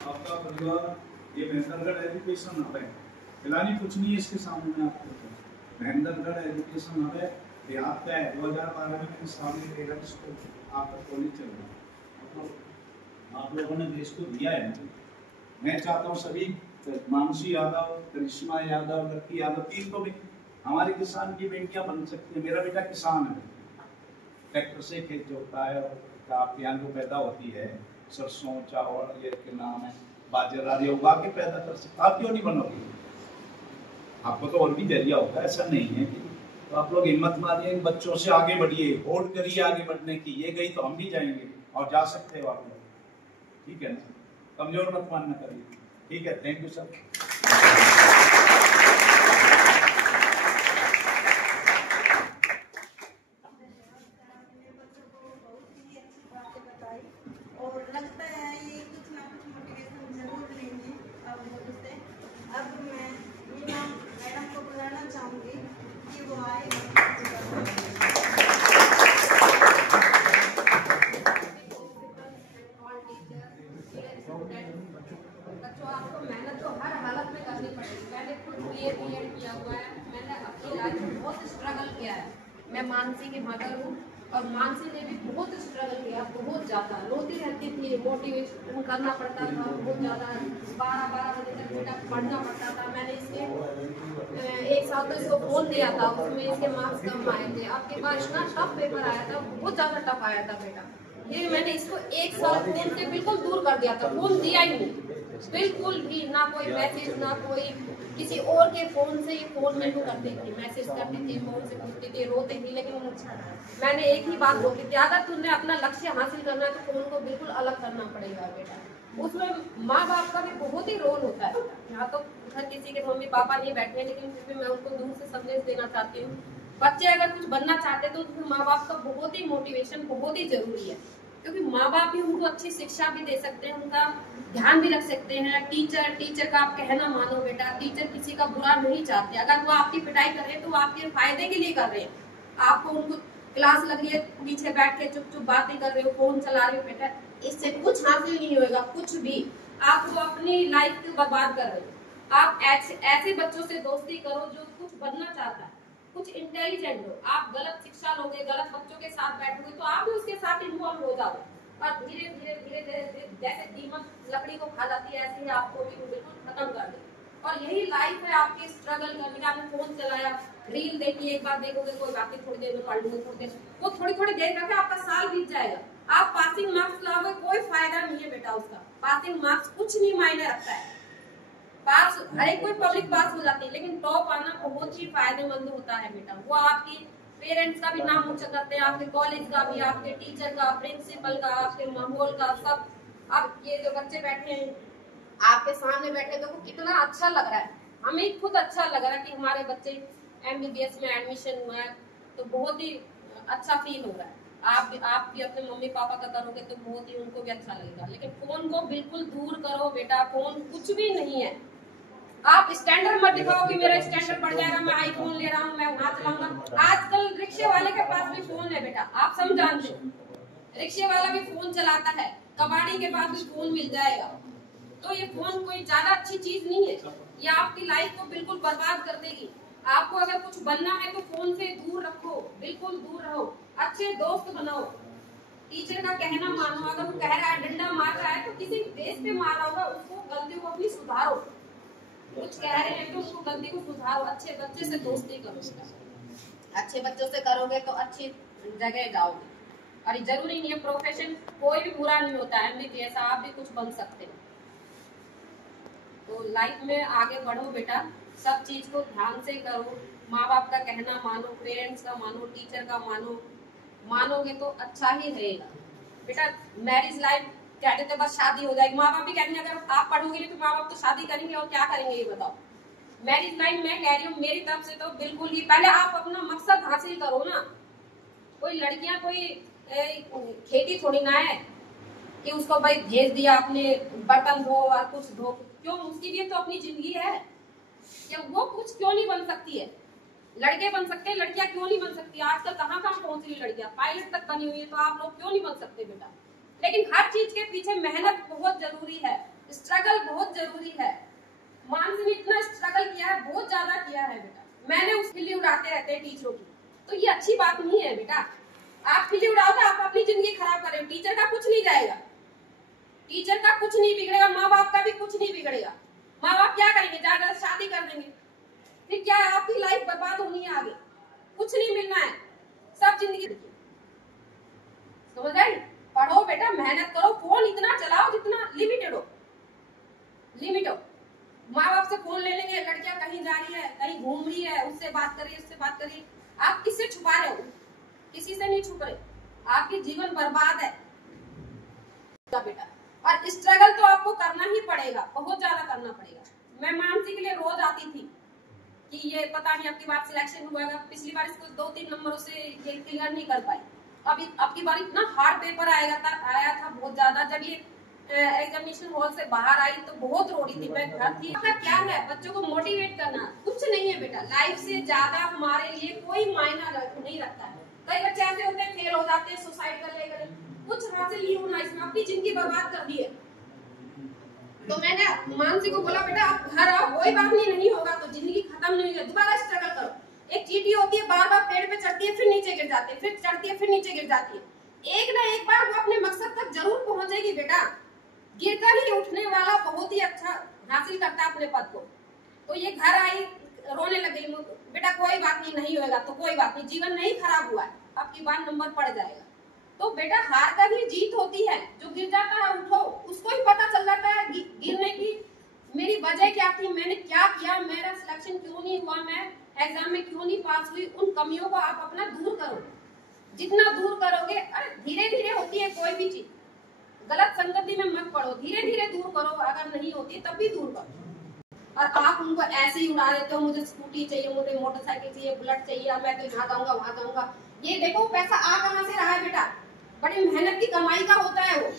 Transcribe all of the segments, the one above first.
आपका परिवार ये महेंद्रगढ़ एजुकेशन हब है, फिलहाल कुछ नहीं है इसके सामने में आपको। महेंद्रगढ़ एजुकेशन हब है, देहात का है। 2012 में मैंने सामने पेरेंट्स को आपका कॉलेज चल रहा है, आप लोगों ने देश को दिया है। मैं चाहता हूँ सभी मानसी यादव, करिश्मा यादव, लक्की यादव, तीन तो भी हमारे किसान की बेटियां बन सकती है। मेरा बेटा किसान है, ट्रैक्टर से खेत जोतता है और आपके यहाँ जो पैदा होती है सरसों, चावल, ये के नाम है बाजरा, ये उगा के पैदा कर सकते। आप क्यों नहीं बनोगे? आपको तो और भी जरिया होगा, ऐसा नहीं है कि तो आप लोग हिम्मत मारिए, इन बच्चों से आगे बढ़िए, होड़ करिए आगे बढ़ने की। ये गई तो हम भी जाएंगे और जा सकते हो आप लोग, ठीक है ना? कमजोर मत मानना करिए, ठीक है? Thank you sir. और लगता है ये कुछ ना कुछ मोटिवेशन जरूर देंगे अब लोगों से। अब मैं मीना मैडम को बुलाना चाहूँगी कि वो आए। बच्चों, आपको मेहनत तो हर हालत में करनी पड़ेगी। मैंने खुद बीएड किया हुआ है, मैंने अपनी लाइफ में बहुत स्ट्रगल किया है। मैं मानसी की मदर हूँ और मानसी ने भी बहुत स्ट्रगल किया, बहुत ज़्यादा रोती रहती थी, मोटिवेशन करना पड़ता था बहुत ज़्यादा। 12-12 बजे तक बेटा पढ़ना पड़ता था। मैंने इसके एक साल तो इसको फोन दिया था, उसमें इसके मार्क्स कम आए थे। आपके पास इतना टफ पेपर आया था, बहुत ज़्यादा टफ आया था बेटा। ये मैंने इसको एक साल फोन से बिल्कुल दूर कर दिया था, फोन दिया ही नहीं बिल्कुल भी, ना कोई मैसेज, ना कोई किसी और के फोन से। ये फोन में तो करती थी, मैसेज करती थी, फोन से पूछती थी, रोती थी, लेकिन मैंने एक ही बात बोली थी, अगर तुमने अपना लक्ष्य हासिल करना है तो फोन को बिल्कुल अलग करना पड़ेगा बेटा। उसमें माँ बाप का भी बहुत ही रोल होता है। यहाँ तो घर किसी के मम्मी पापा नहीं बैठे, लेकिन फिर भी मैं उनको दूर से संदेश देना चाहती हूँ। बच्चे अगर कुछ बनना चाहते तो उसमें माँ बाप का बहुत ही मोटिवेशन बहुत ही जरूरी है, क्योंकि माँ बाप ही उनको अच्छी शिक्षा भी दे सकते हैं, उनका ध्यान भी रख सकते हैं। टीचर का आप कहना मानो बेटा, टीचर किसी का बुरा नहीं चाहते। अगर वो आपकी पिटाई कर रहे हैं तो वो आपके फायदे के लिए कर रहे हैं। आपको उनको क्लास लग रही है, पीछे बैठ के चुप चुप बातें कर रहे हो, फोन चला रहे हो बेटा, इससे कुछ हासिल नहीं होगा, कुछ भी। आप वो अपनी लाइफ को बर्बाद कर रहे हो। आप ऐसे बच्चों से दोस्ती करो जो कुछ बनना चाहता है, कुछ इंटेलिजेंट हो। आप गलत शिक्षा लोगे, गलत बच्चों के साथ बैठोगे तो आप भी उसके साथ इन्वॉल्व हो जाओगे और धीरे धीरे जैसे दीमक लकड़ी को खा जाती है, ऐसे ही आपको भी बिल्कुल खत्म कर देगी। और यही लाइफ है आपकी, स्ट्रगल करने का। आपने फोन चलाया, रील देखी, एक बार देखोगे कोई बात नहीं, थोड़ी देर में पढ़ लूंगे, थोड़ी देर, वो थोड़ी देर करके आपका साल बीत जाएगा। आप पासिंग मार्क्स लाओगे, कोई फायदा नहीं है बेटा उसका। पासिंग मार्क्स कुछ नहीं मायने रखता है। पास हर एक कोई पब्लिक पास हो जाती है, लेकिन टॉप आना बहुत ही फायदेमंद होता है बेटा। वो आपकी पेरेंट्स का भी नाम ऊंचा करते हैं, आपके कॉलेज का भी, आपके टीचर का, प्रिंसिपल का, आपके माहौल का, सब। अब ये जो बच्चे बैठे हैं आपके सामने बैठे, तो कितना अच्छा लग रहा है। हमें खुद अच्छा लग रहा है कि हमारे बच्चे MBBS में एडमिशन हुआ है, तो बहुत ही अच्छा फील हो रहा है। आप भी अपने मम्मी पापा का करोगे तो बहुत ही उनको भी अच्छा लगेगा। लेकिन फोन को बिल्कुल दूर करो बेटा, फोन कुछ भी नहीं है। आप स्टैंडर्ड मत दिखाओ कि मेरा स्टैंडर्ड बढ़ जाएगा, मैं आईफोन ले रहा हूँ, मैं वहां चलाऊंगा। आजकल रिक्शे वाले के पास भी फोन है बेटा, आप सब जानते हो। रिक्शे वाला भी फोन चलाता है, कबाड़ी के पास भी फोन मिल जाएगा। तो ये फोन कोई ज्यादा अच्छी चीज नहीं है, ये आपकी लाइफ को बिल्कुल बर्बाद कर देगी। आपको अगर कुछ बनना है तो फोन से दूर रखो, बिल्कुल दूर रहो, अच्छे दोस्त बनाओ, टीचर का कहना मानो। अगर वो कह रहा है, डंडा मार रहा है, तो किसी बेस पे मारा होगा, उसको गलती को अपनी सुधारो। कुछ कह रहे हैं तो उसको गलती को सुधारो, अच्छे बच्चे से दोस्ती करो। अच्छे बच्चों से करोगे तो अच्छी जगह जाओगे। और जरूरी नहीं है, प्रोफेशन कोई भी बुरा नहीं होता है, MBBS आप भी कुछ बन सकते हो। तो लाइफ में आगे बढ़ो बेटा, सब चीज को ध्यान से करो। माँ बाप का कहना मानो, पेरेंट्स का मानो, टीचर का मानो। मानोगे तो अच्छा ही रहेगा बेटा। मैरिज लाइफ कहते थे बस शादी हो जाएगी, माँ बाप भी कहते हैं अगर आप पढ़ोगे नहीं तो माँ बाप तो शादी करेंगे और क्या करेंगे ये बताओ। मैरिज लाइफ मैं कह रही हूँ मेरी तरफ से तो बिल्कुल ही, पहले आप अपना मकसद हासिल करो ना। कोई लड़कियां कोई खेती थोड़ी ना है कि उसको भाई भेज दिया अपने बर्तन धो और कुछ धो, क्यों? उसकी भी तो अपनी जिंदगी है, क्या वो कुछ क्यों नहीं बन सकती है? लड़के बन सकते हैं, लड़कियां क्यों नहीं बन सकती? आजकल कहाँ कहाँ पहुंच रही लड़कियां, पायलट तक बनी हुई है, तो आप लोग क्यों नहीं बन सकते बेटा? लेकिन हर चीज के पीछे मेहनत बहुत जरूरी है, स्ट्रगल बहुत जरूरी है। मानसी ने इतना स्ट्रगल किया है, बहुत ज्यादा किया है बेटा। मैंने उस खिल्ली उड़ाते रहते हैं टीचरों की, तो ये अच्छी बात नहीं है बेटा। आप खिल्ली उड़ाओगे, आप अपनी जिंदगी खराब करें। टीचर का कुछ नहीं जाएगा, टीचर का कुछ नहीं बिगड़ेगा, माँ बाप का भी कुछ नहीं बिगड़ेगा। माँ बाप क्या करेंगे, ज्यादा शादी कर देंगे, फिर क्या आपकी लाइफ बर्बाद होनी है, आगे कुछ नहीं मिलना है, सब जिंदगी। समझ आई? पढ़ो बेटा, मेहनत करो, फोन इतना चलाओ जितना लिमिटेड हो, लिमिट हो। माँ बाप से फोन ले लेंगे, लड़कियां कहीं जा रही है, कहीं घूम रही है, उससे बात करिए, उससे बात करिए। आप किससे छुपा रहे हो? किसी से नहीं छुप रहे, आपकी जीवन बर्बाद है बेटा। और स्ट्रगल तो आपको करना ही पड़ेगा, बहुत ज्यादा करना पड़ेगा। मैं मानसी के लिए रोज आती थी कि ये पता नहीं आपकी बार सिलेक्शन हुआ, पिछली बार इसको 2-3 नंबरों से ये क्लियर नहीं कर पाई। अब की बार इतना हार्ड पेपर आया था बहुत ज्यादा। जब ये एग्जामिनेशन हॉल से बाहर आई तो बहुत रोड़ी थी, मैं घर थी। क्या है, बच्चों को मोटिवेट करना, कुछ नहीं है बेटा। लाइफ से ज्यादा हमारे लिए कोई मायना नहीं रखता है। कई बच्चे ऐसे होते हैं, फेल हो जाते हैं, सुसाइड कर ले, कुछ हासिल नहीं होना, इसमें अपनी जिंदगी बर्बाद कर दी है। तो मैंने मानसी को बोला, बेटा आप घर आओ, कोई बात नहीं होगा तो जिंदगी खत्म नहीं है, दोबारा स्ट्रगल करो। एक चींटी होती है, बार बार पेड़ पे चढ़ती है, फिर नीचे गिर जाती है, फिर चढ़ती है, फिर नीचे गिर जाती है। एक ना एक बार वो अपने मकसद तक जरूर पहुंचेगी बेटा। गिरकर ही उठने वाला बहुत ही अच्छा हासिल करता है अपने पद को। तो ये घर आई, रोने लग गई, बेटा कोई बात नहीं होगा तो कोई बात नहीं, जीवन नहीं खराब हुआ है, आपकी बार नंबर पड़ जाएगा। तो बेटा हार का भी जीत होती है, जो गिर जाता है उठो, उसको ही पता चल जाता है गिरने की मेरी वजह क्या थी, मैंने क्या किया, मेरा सिलेक्शन क्यों नहीं हुआ, मैं एग्जाम में क्यों नहीं पास हुई। उन कमियों को आप अपना दूर करो, जितना दूर करोगे। अरे धीरे धीरे होती है कोई भी चीज, गलत संगति में मत पड़ो, धीरे धीरे दूर करो, अगर नहीं होती तब भी दूर करो। और आप उनको ऐसे ही उड़ा देते हो, मुझे स्कूटी चाहिए, मुझे मोटरसाइकिल चाहिए, बुलेट चाहिए, मैं तो यहाँ जाऊंगा वहां जाऊंगा। ये देखो पैसा आ कहाँ से रहा है बेटा, बड़ी मेहनत की कमाई का होता है वो।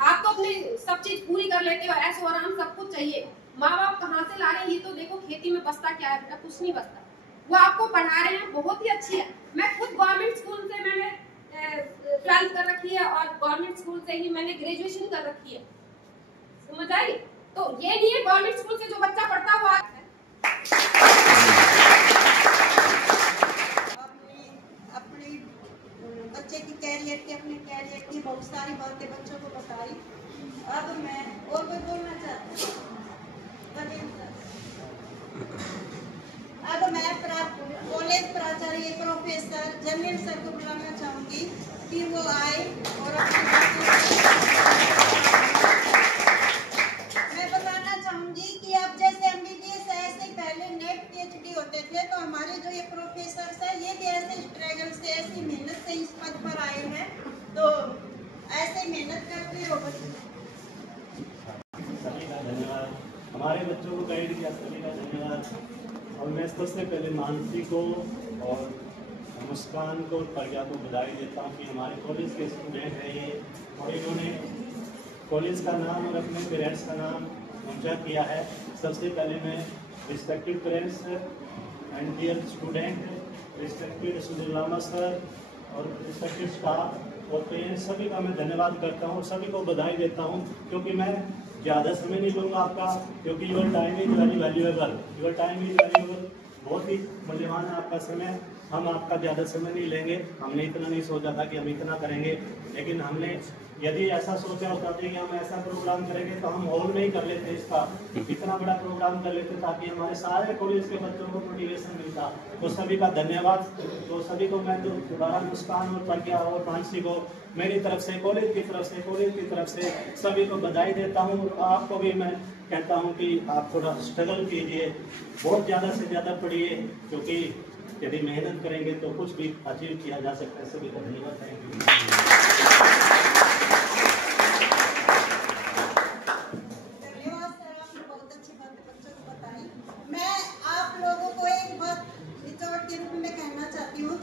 आप तो अपनी सब चीज पूरी कर लेते हो, ऐशो आराम सब कुछ चाहिए। माँ बाप कहाँ से ला रहे हैं, ये तो देखो खेती में बचता क्या है बेटा, कुछ नहीं बचता। वो आपको पढ़ा रहे हैं, बहुत ही अच्छी है। मैं खुद गवर्नमेंट स्कूल से मैंने 12th कर रखी है और गवर्नमेंट स्कूल से ही मैंने ग्रेजुएशन कर रखी है। समझ आई? तो ये नहीं है गवर्नमेंट स्कूल से जो बच्चा पढ़ता हुआ अपने बच्चे की कैरियर की, अपने कैरियर की बहुत सारी बातें बच्चों को बताई। अब मैं और कोई बोलना चाहती हूँ। अब मैं कॉलेज प्राचार्य प्रोफेसर जमील सर को बुलाना चाहूंगी कि वो आए और मैं बताना चाहूंगी कि अब जैसे MBBS ऐसे पहले नेट PhD होते थे, तो हमारे जो ये प्रोफेसर है ये भी ऐसे स्ट्रगल से, ऐसी मेहनत से इस पद पर आए हैं। तो ऐसे मेहनत करते रहो। सभी का धन्यवाद, हमारे बच्चों को गाइड किया, सभी का धन्यवाद। और मैं सबसे पहले मानसी को और मुस्कान को, प्रज्ञा को बधाई देता हूँ कि हमारे कॉलेज के स्टूडेंट हैं ये, और इन्होंने कॉलेज का नाम और अपने पेरेंट्स का नाम ऊंचा किया है। सबसे पहले मैं respected parents and dear student, respected Sudhir sir और रिस्पेक्टेड स्टाफ और पेरेंट्स, सभी का मैं धन्यवाद करता हूँ, सभी को बधाई देता हूँ। क्योंकि मैं ज़्यादा समय नहीं लूँगा आपका, क्योंकि your time is very valuable, your time is valuable, बहुत ही मूल्यवान है आपका समय। हम आपका ज़्यादा समय नहीं लेंगे, हमने इतना नहीं सोचा था कि हम इतना करेंगे, लेकिन हमने यदि ऐसा सोचा होता था कि हम ऐसा प्रोग्राम करेंगे तो हम हॉल में ही कर लेते, इसका इतना बड़ा प्रोग्राम कर लेते ताकि हमारे सारे कॉलेज के बच्चों को मोटिवेशन मिलता। तो सभी का धन्यवाद। तो सभी को मैं तो दोबारा मुस्कान और प्रज्ञा और मानसी को मेरी तरफ से, कॉलेज की तरफ से सभी को बधाई देता हूँ। आपको भी मैं कहता हूँ कि आप थोड़ा स्ट्रगल कीजिए, बहुत ज़्यादा से ज़्यादा पढ़िए, क्योंकि यदि मेहनत करेंगे तो कुछ भी अचीव किया जा सकता है। सभी का धन्यवाद। Thank you.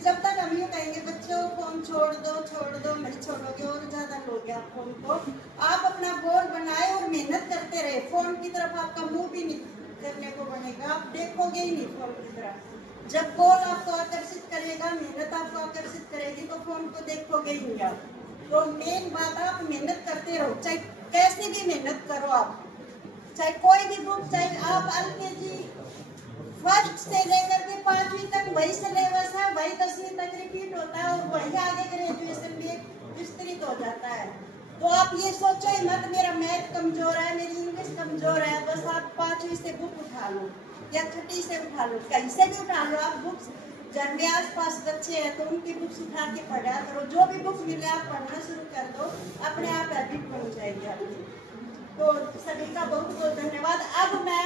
जब तक हम यूँ कहेंगे बच्चों फोन छोड़ दो नहीं छोड़ोगे और ज़्यादा लोगे आप फोन को। आप अपना गोल बनाए और मेहनत करते रहे, फोन की तरफ आपका मुंह भी नहीं करने को बनेगा, आप देखोगे ही नहीं फोन की तरफ। जब गोल आपको आकर्षित करेगा, मेहनत आपको आकर्षित करेगी, तो फोन को देखोगे ही नहीं आप। तो मेन बात, आप मेहनत करते रहो, चाहे कैसी भी मेहनत करो आप, चाहे कोई भी बुक, चाहे आप एलकेजी फर्स्ट से लेकर के 5वीं तक वही सिलेबस है, वही 10वीं तक रिपीट होता है और वही आगे ग्रेजुएशन भी विस्तृत हो जाता है। तो आप ये सोचो ही मत मेरा मैथ कमजोर है, मेरी इंग्लिश कमजोर है, बस आप 5वीं से बुक उठा लो या 6ठी से उठा लो, कहीं से भी उठा लो आप बुक्स। घर में आस पास बच्चे हैं तो उनकी बुक्स उठा के पढ़ा करो, जो भी बुक मिले आप पढ़ना शुरू कर दो, अपने आप हैबिट बन जाएगी आपकी। तो सभी का बहुत बहुत धन्यवाद। अब मैं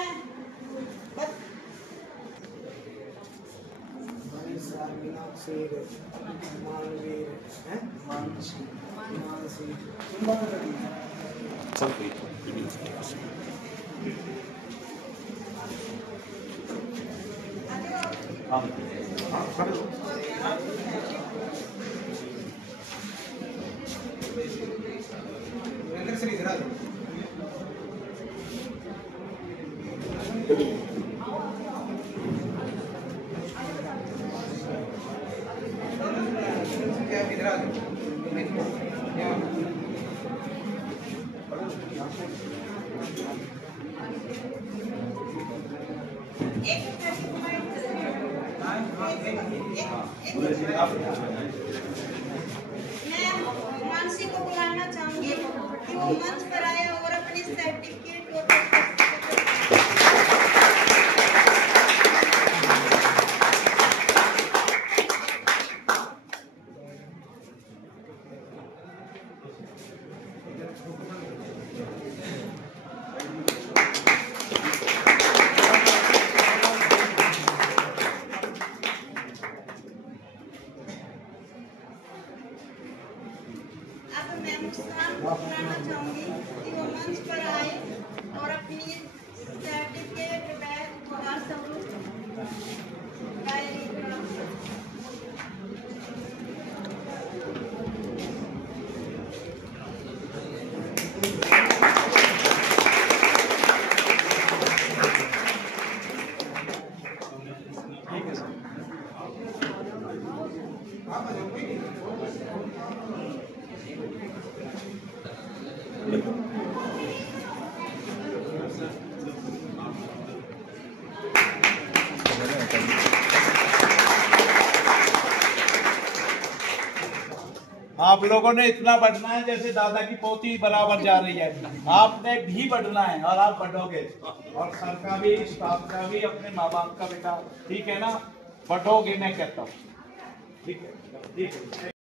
मानसी को बुलाना चाहूंगी कि वो मंच पर आए और अपनी सर्टिफिकेट और बुलाना चाहूंगी कि वो मंच पर आए और अपनी सर्टिफिकेट बैग वगैरह सब डायरी आप लोगों ने इतना बढ़ना है जैसे दादा की पोती बराबर जा रही है, आपने भी बढ़ना है और आप बढ़ोगे, और सर का भी, स्टाफ का भी, अपने माँ बाप का बेटा, ठीक है ना, बढ़ोगे मैं कहता हूँ। ठीक है, ठीक है।